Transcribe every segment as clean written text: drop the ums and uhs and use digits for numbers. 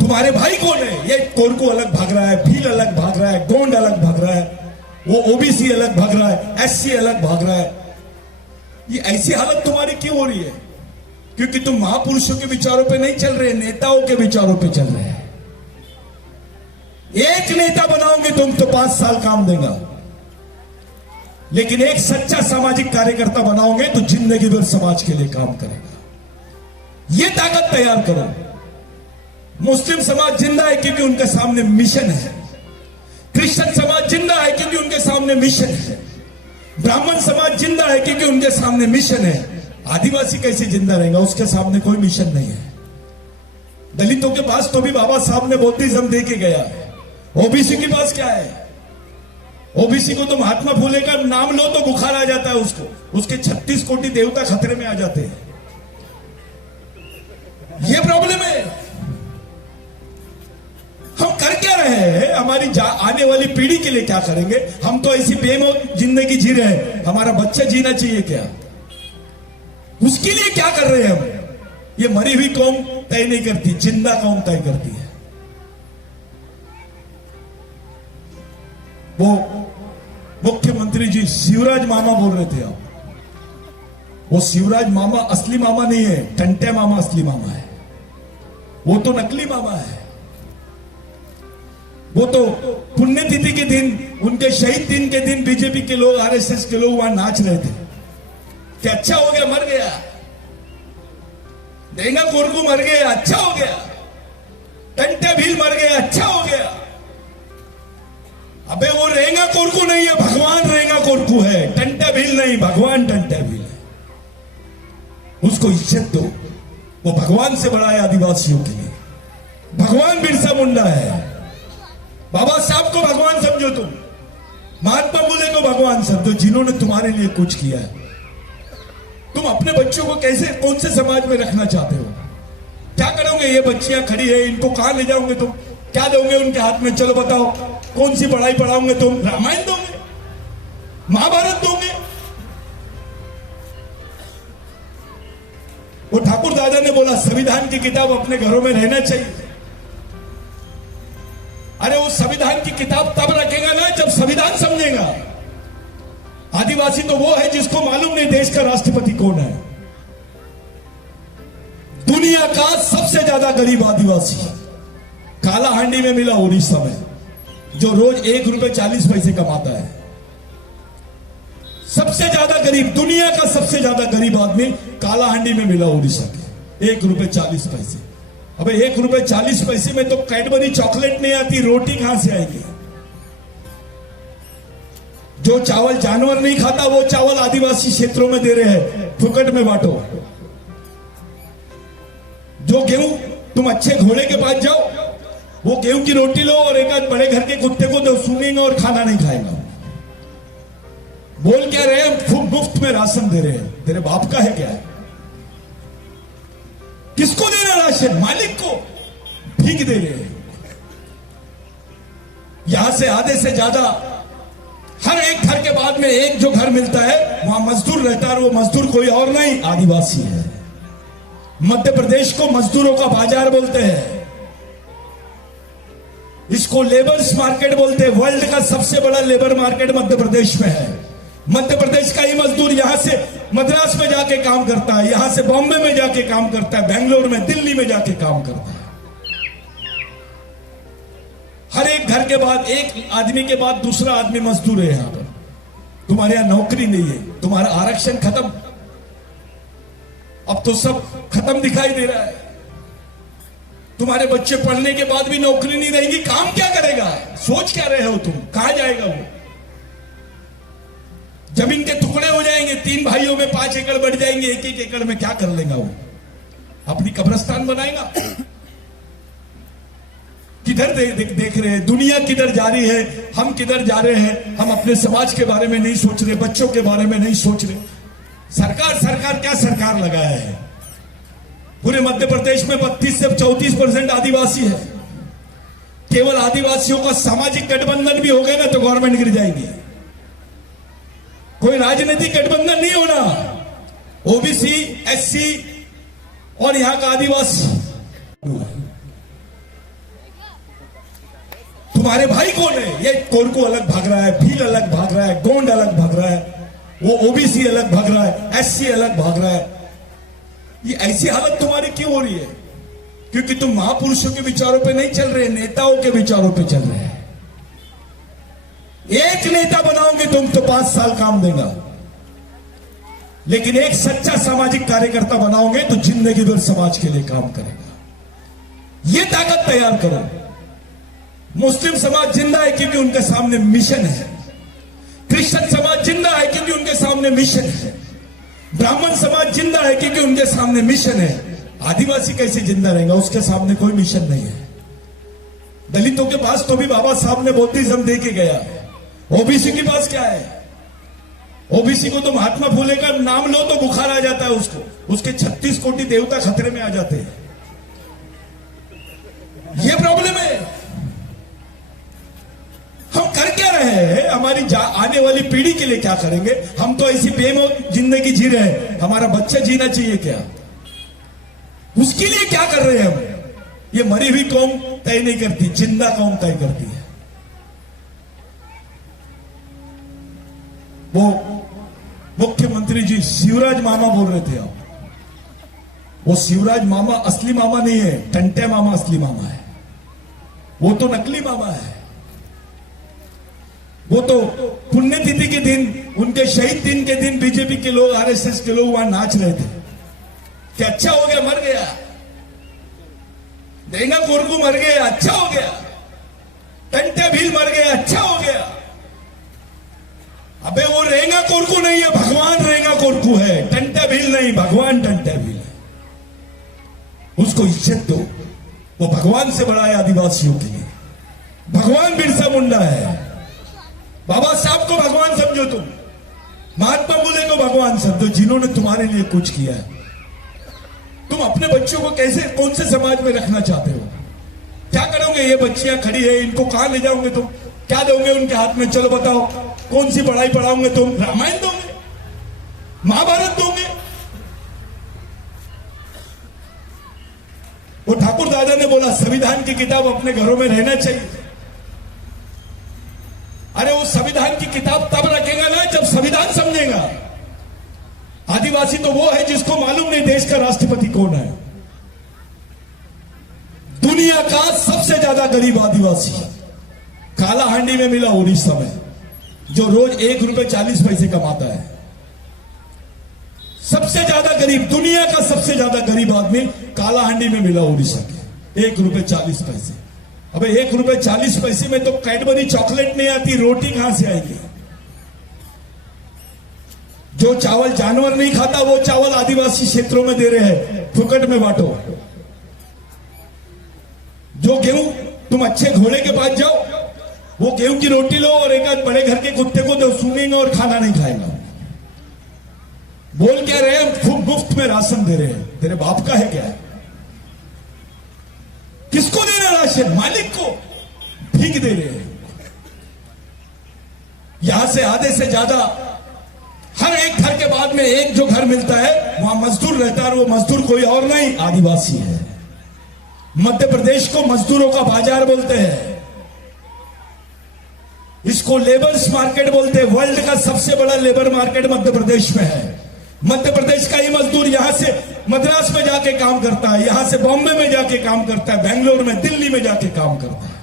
तुम्हारे भाई कौन है? ये कोरकू अलग भाग रहा है, भील अलग भाग रहा है, गोंड अलग भाग रहा है, वो ओबीसी अलग भाग रहा है, एससी अलग भाग रहा है। ये ऐसी हालत तुम्हारी क्यों हो रही है? क्योंकि तुम महापुरुषों के विचारों पे नहीं चल रहे, नेताओं के विचारों पे चल रहे हैं। एक नेता बनाओगे तुम तो 5 साल काम देगा, लेकिन एक सच्चा सामाजिक कार्यकर्ता बनाओगे तो जिंदगी भर समाज के लिए काम करेगा। ये ताकत तैयार करो। मुस्लिम समाज जिंदा है क्योंकि उनके सामने मिशन है। क्रिश्चियन समाज जिंदा है क्योंकि उनके सामने मिशन है। ब्राह्मण समाज जिंदा है क्योंकि उनके सामने मिशन है। आदिवासी कैसे जिंदा रहेगा? उसके सामने कोई मिशन नहीं है। दलितों के पास तो भी बाबा साहब ने बौद्धिज्म दे के गया है। ओबीसी के पास क्या है? ओबीसी को तो महात्मा फूले का नाम लो तो बुखार आ जाता है उसको, उसके 36 कोटि देवता खतरे में आ जाते हैं। ये प्रॉब्लम है। हम कर क्या रहे हैं? हमारी आने वाली पीढ़ी के लिए क्या करेंगे? हम तो ऐसी बेमौत जिंदगी जी रहे हैं। हमारा बच्चा जीना चाहिए क्या? उसके लिए क्या कर रहे हैं हम? ये मरी हुई कौम तय नहीं करती, जिंदा कौम तय करती है। वो मुख्यमंत्री जी शिवराज मामा बोल रहे थे आप। वो शिवराज मामा असली मामा नहीं है, टंटे मामा असली मामा है। वो तो नकली मामा है। वो तो पुण्यतिथि के दिन, उनके शहीद दिन के दिन बीजेपी के लोग, आरएसएस के लोग वहां नाच रहे थे कि अच्छा हो गया, मर गया, डेंगा कोरकू मर गया, अच्छा हो गया, टंटे भील मर गया, अच्छा हो गया। अबे वो रेंगा कोरकू नहीं है, भगवान रेंगा कोरकू है, टंटे भील नहीं, भगवान टंटे भील है। उसको इज्जत दो। वो भगवान से बड़ा है आदिवासियों के लिए। भगवान बिरसा मुंडा है। बाबा साहब को भगवान समझो तुम, महात्मा फूले को भगवान समझो, जिन्होंने तुम्हारे लिए कुछ किया है। तुम अपने बच्चों को कैसे, कौन से समाज में रखना चाहते हो? क्या करोगे? ये बच्चियां खड़ी है, इनको कहां ले जाओगे तुम? क्या दोगे उनके हाथ में? चलो बताओ, कौन सी पढ़ाई पढ़ाओगे तुम? रामायण दोगे? महाभारत दोगे? वो ठाकुर दादा ने बोला संविधान की किताब अपने घरों में रहना चाहिए। अरे वो संविधान की किताब तब रखेगा ना जब संविधान समझेगा। आदिवासी तो वो है जिसको मालूम नहीं देश का राष्ट्रपति कौन है। दुनिया का सबसे ज्यादा गरीब आदिवासी कालाहांडी में मिला, उड़ीसा में, जो रोज 1 रुपए 40 पैसे कमाता है। सबसे ज्यादा गरीब, दुनिया का सबसे ज्यादा गरीब आदमी कालाहांडी में मिला, उड़ीसा के, 1 रुपए 40 पैसे। अबे 1 रुपए 40 पैसे में तो कैडबरी चॉकलेट नहीं आती, रोटी कहां से आएगी? जो चावल जानवर नहीं खाता वो चावल आदिवासी क्षेत्रों में दे रहे हैं, फुकट में बांटो। जो गेहूं, तुम अच्छे घोड़े के पास जाओ, वो गेहूं की रोटी लो और एक आध बड़े घर के कुत्ते को दो, सूंघेगा और खाना नहीं खाएगा। बोल क्या रहे हैं? मुफ्त में राशन दे रहे हैं। तेरे बाप का है क्या? किसको दे रहे राशन? मालिक को भीख दे रहे हैं। यहां से आधे से ज्यादा, हर एक घर के बाद में एक जो घर मिलता है वहां मजदूर रहता है, और वो मजदूर कोई और नहीं, आदिवासी है। मध्य प्रदेश को मजदूरों का बाजार बोलते हैं, इसको लेबर्स मार्केट बोलते हैं। वर्ल्ड का सबसे बड़ा लेबर मार्केट मध्य प्रदेश में है। मध्य प्रदेश का ही मजदूर यहां से मद्रास में जाके काम करता है, यहां से बॉम्बे में जाके काम करता है, बेंगलोर में, दिल्ली में जाके काम करता है। हर एक घर के बाद, एक आदमी के बाद दूसरा आदमी मजदूर है यहां पर। तुम्हारे यहां नौकरी नहीं है, तुम्हारा आरक्षण खत्म, अब तो सब खत्म दिखाई दे रहा है। तुम्हारे बच्चे पढ़ने के बाद भी नौकरी नहीं रहेगी, काम क्या करेगा? सोच क्या रहे हो तुम? कहां जाएगा वो? जमीन के टुकड़े हो जाएंगे, 3 भाइयों में 5 एकड़ बढ़ जाएंगे, 1-1 एकड़ में क्या कर लेगा वो? अपनी कब्रिस्तान बनाएगा? किधर देख रहे हैं? दुनिया किधर जा रही है, हम किधर जा रहे हैं? हम अपने समाज के बारे में नहीं सोच रहे, बच्चों के बारे में नहीं सोच रहे। सरकार क्या सरकार लगाया है? पूरे मध्य प्रदेश में 32 से 34% आदिवासी है। केवल आदिवासियों का सामाजिक गठबंधन भी हो गया ना तो गवर्नमेंट गिर जाएगी। कोई राजनीतिक गठबंधन नहीं होना। ओबीसी, एससी, और यहां का आदिवासी तुम्हारे भाई कौन है? ये कोरकू अलग भाग रहा है, भील अलग भाग रहा है, गोंड अलग भाग रहा है, वो ओबीसी अलग भाग रहा है, एससी अलग भाग रहा है। ये ऐसी हालत तुम्हारी क्यों हो रही है? क्योंकि तुम महापुरुषों के विचारों पे नहीं चल रहे, नेताओं के विचारों पे चल रहे हैं। एक नेता बनाओगे तुम तो 5 साल काम देगा, लेकिन एक सच्चा सामाजिक कार्यकर्ता बनाओगे तो जिंदगी भर समाज के लिए काम करेगा। ये ताकत तैयार करो। मुस्लिम समाज जिंदा है क्योंकि उनके सामने मिशन है। क्रिश्चियन समाज जिंदा है क्योंकि उनके सामने मिशन है। ब्राह्मण समाज जिंदा है क्योंकि उनके सामने मिशन है। आदिवासी कैसे जिंदा रहेगा? उसके सामने कोई मिशन नहीं है। दलितों के पास तो भी बाबा साहब ने बौद्धिज्म दे के गया। ओबीसी के पास क्या है? ओबीसी को तो महात्मा फूले का नाम लो तो बुखार आ जाता है उसको, उसके 36 कोटि देवता खतरे में आ जाते हैं। यह प्रॉब्लम है। हम कर क्या रहे हैं? हमारी आने वाली पीढ़ी के लिए क्या करेंगे? हम तो ऐसी बेमौत जिंदगी जी रहे हैं। हमारा बच्चा जीना चाहिए क्या? उसके लिए क्या कर रहे हैं हम? ये मरी हुई कौम तय नहीं करती, जिंदा कौम तय करती है। वो मुख्यमंत्री जी शिवराज मामा बोल रहे थे आप। वो शिवराज मामा असली मामा नहीं है, टंटे मामा असली मामा है। वो तो नकली मामा है। वो तो पुण्यतिथि के दिन, उनके शहीद दिन के दिन बीजेपी के लोग, आरएसएस के लोग वहां नाच रहे थे कि अच्छा हो गया, मर गया, देंगा कोरकू मर गया, अच्छा हो गया, टंटे भील मर गया, अच्छा हो गया। अबे वो रेंगा कोरकू नहीं है, भगवान रेंगा कोरकू है। टंटे भील नहीं, भगवान टंटे भील है। उसको इज्जत दो। वो भगवान से बड़ा है आदिवासियों के लिए। भगवान बिरसा मुंडा है। बाबा साहब को भगवान समझो तुम, महात्मा फुले को भगवान समझो, जिन्होंने तुम्हारे लिए कुछ किया है। तुम अपने बच्चों को कैसे, कौन से समाज में रखना चाहते हो? क्या करोगे? ये बच्चियां खड़ी है, इनको कहां ले जाओगे तुम? क्या दोगे उनके हाथ में? चलो बताओ, कौन सी पढ़ाई पढ़ाओगे तुम? रामायण दोगे? महाभारत दोगे? वो ठाकुर दादा ने बोला संविधान की किताब अपने घरों में रहना चाहिए। अरे वो संविधान की किताब तब रखेगा ना जब संविधान समझेगा। आदिवासी तो वो है जिसको मालूम नहीं देश का राष्ट्रपति कौन है। दुनिया का सबसे ज्यादा गरीब आदिवासी कालाहांडी में मिला, उड़ीसा में, जो रोज ₹1.40 कमाता है। सबसे ज्यादा गरीब, दुनिया का सबसे ज्यादा गरीब आदमी कालाहांडी में मिला, उड़ीसा के, ₹1.40। अबे ₹1.40 में तो कैडबरी चॉकलेट नहीं आती, रोटी कहां से आएगी? जो चावल जानवर नहीं खाता वो चावल आदिवासी क्षेत्रों में दे रहे हैं, फुकट में बांटो। जो गेहूं, तुम अच्छे घोड़े के पास जाओ, वो गेहूं की रोटी लो और एक आध बड़े घर के कुत्ते को दो, सूंघेगा और खाना नहीं खाएगा। बोल क्या रहे हैं? खूब मुफ्त में राशन दे रहे हैं। तेरे बाप का है क्या? किसको दे रहे राशन? मालिक को भीख दे रहे हैं। यहां से आधे से ज्यादा, हर एक घर के बाद में एक जो घर मिलता है वहां मजदूर रहता है, और वो मजदूर कोई और नहीं, आदिवासी है। मध्य प्रदेश को मजदूरों का बाजार बोलते हैं, इसको लेबर्स मार्केट बोलते हैं। वर्ल्ड का सबसे बड़ा लेबर मार्केट मध्य प्रदेश में है। मध्य प्रदेश का ही मजदूर यहां से मद्रास में जाके काम करता है, यहां से बॉम्बे में जाके काम करता है, बेंगलोर में, दिल्ली में जाके काम करता है।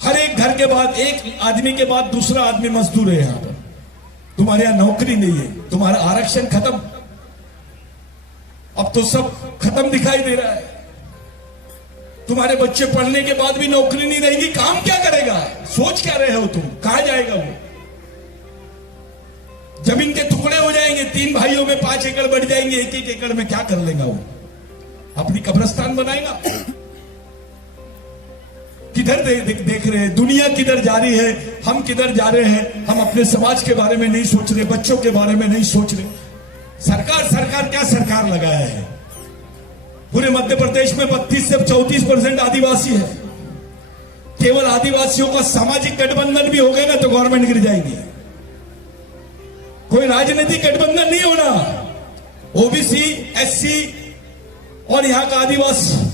हर एक घर के बाद, एक आदमी के बाद दूसरा आदमी मजदूर है यहां पर। तुम्हारे यहां नौकरी नहीं है, तुम्हारा आरक्षण खत्म, अब तो सब खत्म दिखाई दे रहा है। तुम्हारे बच्चे पढ़ने के बाद भी नौकरी नहीं रहेगी, काम क्या करेगा? सोच क्या रहे हो तुम? कहां जाएगा वो? जमीन के टुकड़े हो जाएंगे, 3 भाइयों में 5 एकड़ बढ़ जाएंगे, 1-1 एकड़ में क्या कर लेगा वो? अपनी कब्रिस्तान बनाएगा। किधर देख रहे हैं? दुनिया किधर जा रही है? हम किधर जा रहे हैं? हम अपने समाज के बारे में नहीं सोच रहे, बच्चों के बारे में नहीं सोच रहे। सरकार क्या सरकार लगाया है? पूरे मध्य प्रदेश में 32 से 34% आदिवासी है। केवल आदिवासियों का सामाजिक गठबंधन भी हो गया ना तो गवर्नमेंट गिर जाएगी। कोई राजनीतिक गठबंधन नहीं होना, ओबीसी, एससी और यहां का आदिवासी